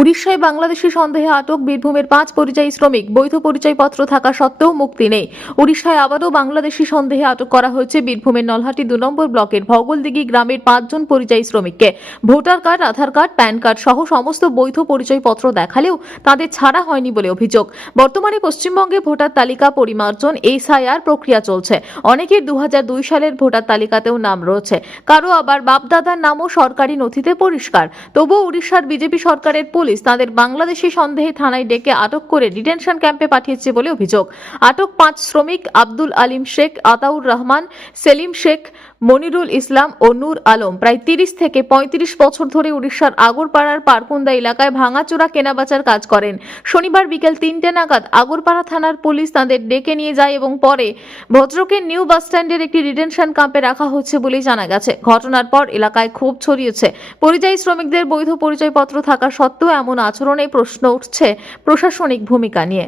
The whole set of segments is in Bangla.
উড়িষ্যায় বাংলাদেশি সন্দেহে আটক বীরভূমের পাঁচ পরিযায়ী শ্রমিক। বৈধ পরিচয়পত্র থাকা সত্ত্বেও মুক্তি নেই। উড়িষ্যায় আবারও বাংলাদেশি সন্দেহে আটক করা হয়েছে বীরভূমের নলহাটি দু নম্বর ব্লকের ভগলদিঘি গ্রামের পাঁচজন পরিযায়ী শ্রমিককে। Voter card, Aadhaar card, PAN card সহ সমস্ত বৈধ পরিচয়পত্র দেখালেও তাদের ছাড়া হয়নি বলে অভিযোগ। বর্তমানে পশ্চিমবঙ্গে ভোটার তালিকা পরিমার্জন, এসআইআর প্রক্রিয়া চলছে। অনেকের দু হাজার দুই সালের ভোটার তালিকাতেও নাম রয়েছে। কারও আবার বাপদাদার নামও সরকারি নথিতে পরিষ্কার। তবুও উড়িষ্যার বিজেপি সরকারের পুলিশ তাদের বাংলাদেশি সন্দেহে থানায় ডেকে আটক করে ডিটেনশন ক্যাম্পে পাঠিয়েছে বলে অভিযোগ। আটক পাঁচ শ্রমিক আব্দুল আলিম শেখ, আতাউর রহমান, সেলিম শেখ মনিরুল ইসলাম ও নূর আলম প্রায় তিরিশ থেকে পঁয়ত্রিশ বছর ধরে উড়িষ্যার আগরপাড়ার পারকুন্দা এলাকায় ভাঙাচোরা কেনাবেচার কাজ করেন। শনিবার বিকেল তিনটে নাগাদ আগরপাড়া থানার পুলিশ তাদের ডেকে নিয়ে যায় এবং পরে ভদ্রকের নিউ বাসস্ট্যান্ডের একটি ডিটেনশন ক্যাম্পে রাখা হচ্ছে বলেই জানা গেছে। ঘটনার পর এলাকায় ক্ষোভ ছড়িয়েছে। পরিযায়ী শ্রমিকদের বৈধ পরিচয়পত্র থাকা সত্ত্বেও এমন আচরণে প্রশ্ন উঠছে প্রশাসনিক ভূমিকা নিয়ে।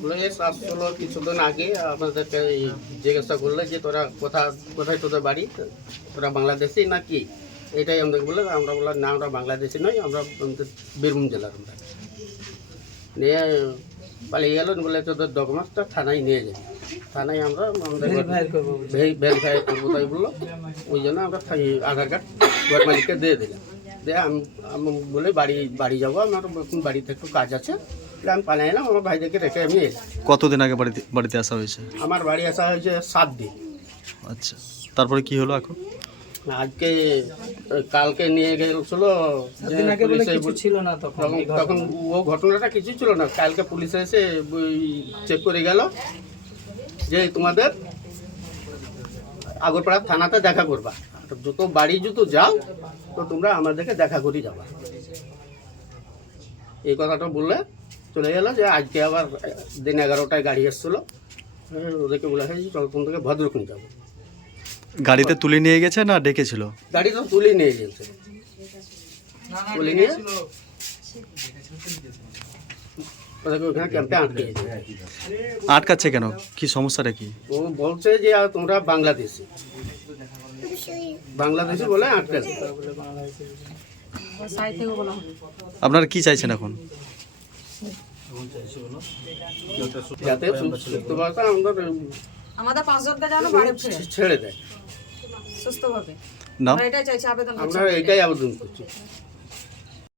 পুলিশ আসছিল কিছুদিন আগে আমাদেরকে জিজ্ঞাসা করল যে তোরা কোথা কোথায় তোদের বাড়ি? তোরা বাংলাদেশি না কি এটাই আমাদেরকে বলে আমরা বললাম না আমরা বাংলাদেশি নই আমরা বীরভূম জেলার আমরা। নিয়ে পালিয়ে গেল বলে তোদের ডকুমেন্টসটা থানায় নিয়ে যাবে থানায় আমরা আমাদের ভেরিফাই করব তাই বলল। ওই জন্য আমরা আধার কার্ড ঘর মালিককে দিয়ে দিলাম। দিয়ে আমি বলে বাড়ি বাড়ি যাব আমার বাড়িতে একটু কাজ আছে। আমি পালিয়ে এলাম আমার ভাইদেরকে রেখে আমি কতদিন আগে বাড়িতে বাড়িতে আসা হয়েছে? আমার বাড়ি আসা হয়েছে সাত দিন। আচ্ছা। তারপরে কি হলো এখন? আজকে কালকে নিয়ে গেছিল ছিল না তখন তখন তখন ও ঘটনাটা কিছু ছিল না। কালকে পুলিশ এসে চেক করে গেল যে তোমাদের আগরপাড়া থানাতে দেখা করবা। যত বাড়ি যত যাও তো তোমরা আমাদেরকে দেখা করে যাবা। এই কথাটা বললে চলে গেল যে আজকে আবার দিন এগারোটায় গাড়ি এসেছিল। ওদেরকে বলে হয়েছে চল তুমি থেকে ভদ্রকুন যাব। গাড়িতে তুলে নিয়ে গেছে না ডেকেছিল? গাড়ি তো তুলে নিয়ে গেছে। তুলে নিয়ে? ওদেরকে ওখানে ক্যাম্পে আটকে আটকাচ্ছে কেন? কি সমস্যাটা কি? ও বলছে যে তোমরা বাংলাদেশি। বাংলাদেশি বলে আটকেছে আপনারা কি চাইছেন এখন? যাতে সুস্থভাবে আমাদের আমাদের পাঁচজনকে যেন বাড়ি ছেড়ে দেয়। সুস্থভাবে। নাম? এটাই চাইছে আবেদন আমরা এটাই আবেদন করছি।